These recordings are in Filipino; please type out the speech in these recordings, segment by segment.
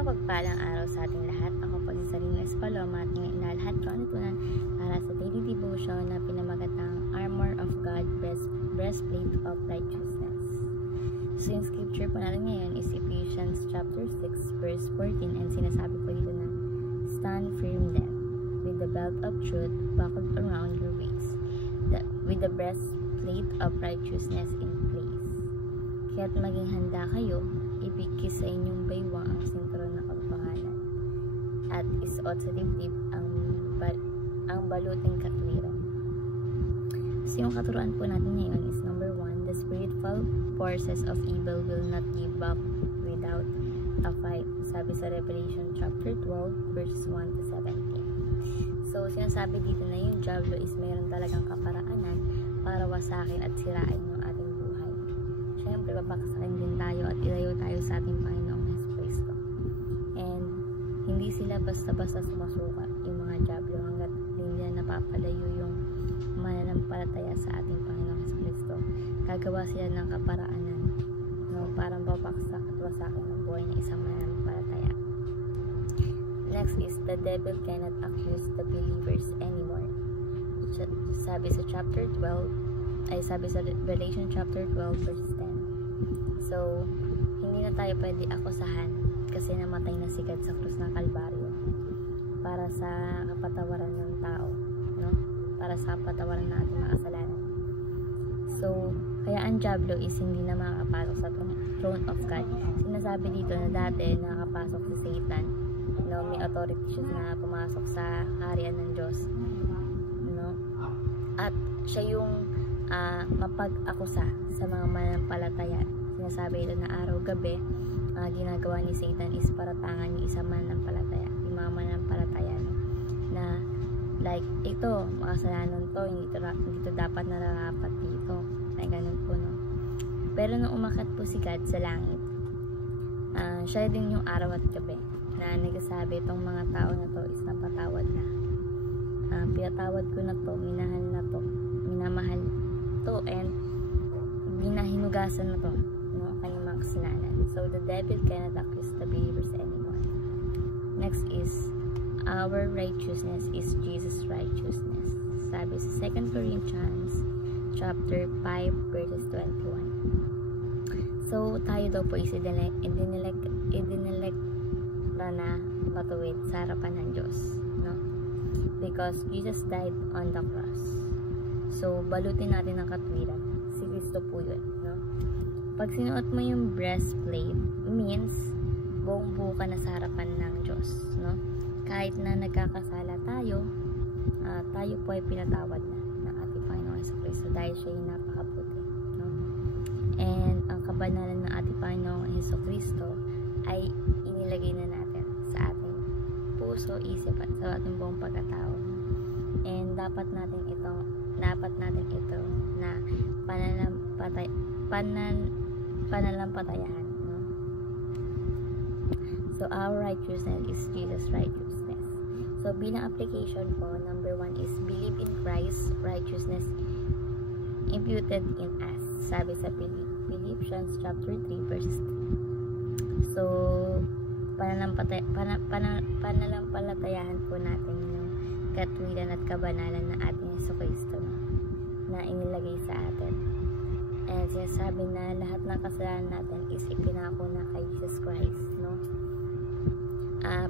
mapagpalang araw sa ating lahat. Ako po si Sarina Espaloma at ngayon lahat ko ang tunan para sa daily devotion na pinamagatang Armor of God, Breastplate of Righteousness. So yung scripture po natin ngayon is Ephesians chapter 6 verse 14 and sinasabi po dito na stand firm then, with the belt of truth buckled around your waist, with the breastplate of righteousness in place. Kaya't maging handa kayo, ibigkis sa inyong baywang ang sentro ng katotohanan at isuot sa dibdib ang baluting katwiran. So yung katuruan po natin ngayon is number 1, the spiritual forces of evil will not give up without a fight. Sabi sa Revelation chapter 12 verses 1 to 17. So sinasabi dito na yung diablo is mayroon talagang kaparaanan para wasakin at sirain yung ating buhay. Siyempre, babaksakin din tayo at ilayo tayo sa ating Panginoong Jesucristo. And hindi sila basta-basta sumasuka yung mga diablo hanggat hindi na napapalayo yung mananampalataya sa ating Panginoong Jesucristo. Gagawa sila ng kaparaanan, no, parang babaksak at wasakin ng buhay ng isang mananampalataya. Next is the devil cannot accuse the believers anymore. Sabi sa chapter 12, sabi sa Revelation chapter 12 verse 10. So, hindi na tayo pwede akusahan kasi namatay na si God sa krus ng Kalbaryo para sa kapatawaran ng tao, no? Para sa kapatawaran ng ating mga kasalanan. So, kaya ang diablo is hindi na makakapasok sa throne of God. Sinasabi dito na dati nakakapasok si Satan, no? May authority siya na pumasok sa harian ng Diyos, no? At siya yung mapag-akusa sa mga mananampalataya. Sinasabi ito na araw-gabi, ginagawa ni Satan is paratangan yung isang mananampalataya, yung mga mananampalataya, no? Na like, ito, makasalanan to, hindi to dapat nararapat dito. Ay, ganun po, no? Pero nung umakyat po si God sa langit, siya din yung araw at gabi na nagsasabi itong mga tao na to is napatawad na. Pinatawad ko na to, minahal na to, minamahal to, and binahinugasan na to, no, kanyang mga kasalanan. So the devil cannot accuse the believers anymore. Next is our righteousness is Jesus' righteousness. Sabi sa 2 Corinthians chapter 5 verses 21. So tayo daw po is idinelect na matuwid sa harapan ng Diyos, no? Because Jesus died on the cross. So balutin natin ng katwiran. Si Kristo po yun, no? Pag sinuot mo yung breastplate, means buong buo ka na sa harapan ng Diyos, no? Kahit na nagkakasala tayo, tayo po ay pinatawad na ng ating Panginoong Jesucristo dahil siya yung napakabuti, no? And ang kabanalan ng ating Panginoong Jesucristo ay inilagay na natin sa ating puso, isip at sa ating buong pagkatao. And dapat natin ito na pananampatayahan, no? So our righteousness is Jesus' righteousness. So bilang application po, number 1 is believe in Christ's righteousness imputed in us. Sabi sa Philippians chapter 3 verses 3. So pananampalatayahan po natin yung katwiran at kabanalan ng ating Jesucristo, no, na inilagay sa atin. And sinasabi na lahat ng kasalanan natin is ipinako na kay Jesus Christ, no?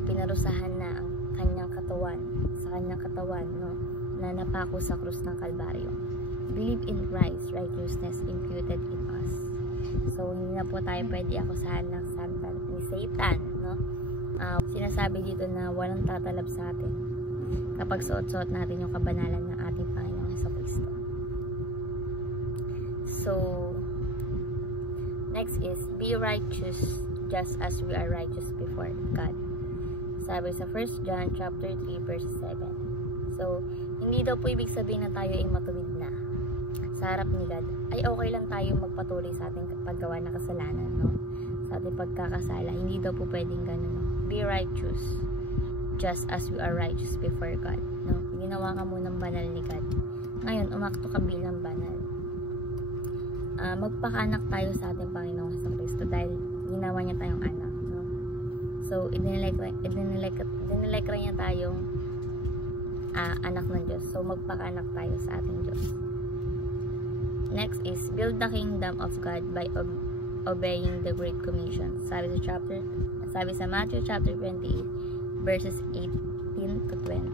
Pinarusahan na ang kanyang katawan, sa kanyang katawan, no, na napako sa krus ng Kalbaryo. Believe in Christ's righteousness imputed in us. So hindi na po tayo pwede akusahan ng ni Satan, no? Sinasabi dito na walang tatalab sa atin kapag suot-suot natin yung kabanalan ng ating Panginoong Jesucristo. So next is be righteous just as we are righteous before God. Sabi sa 1 John chapter 3 verse 7. So hindi daw po ibig sabihin na tayo ay matuwid na sa harap ni God. Ay okay lang tayo magpatuloy sa ating paggawa ng kasalanan, no? Sa ating pagkakasala, hindi daw po pwedeng ganun, no? Be righteous just as we are righteous before God, no? Ginawa ka munang banal ni God, ngayon umakto ka bilang banal. Magpakaanak tayo sa ating Panginoong Jesucristo dahil ginawa niya tayong anak, no? So, idinelect niya tayong anak ng Diyos. So, magpakaanak tayo sa ating Diyos. Next is, build the kingdom of God by obeying the Great Commission. Sabi sa Matthew chapter 28, verses 18 to 20.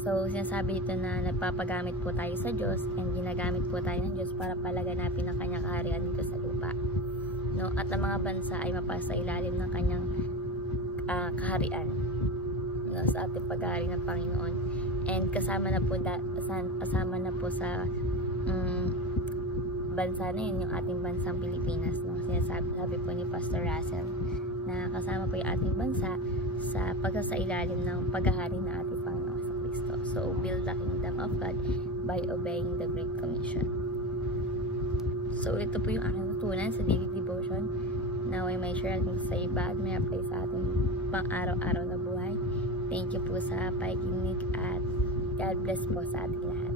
So, sinasabi dito na nagpapagamit po tayo sa Diyos and ginagamit po tayo ng Diyos para palaganapin ang kanyang kaharian dito sa lupa. No? At ang mga bansa ay mapasa ilalim ng kanyang kaharian, no? Sa ating paghahari ng Panginoon. And kasama na po sa bansa na yun, yung ating bansang Pilipinas, no? Sinasabi po ni Pastor Russell na kasama po yung ating bansa sa ilalim ng paghahari ng ating Panginoon sa Kristo. So, build the kingdom of God by obeying the Great Commission. So, ito po yung aking tutunan sa daily devotion. Now, I may share natin sa iba at may apply sa ating pang-araw-araw na buhay. Thank you po sa pakikinig at God bless po sa ating lahat.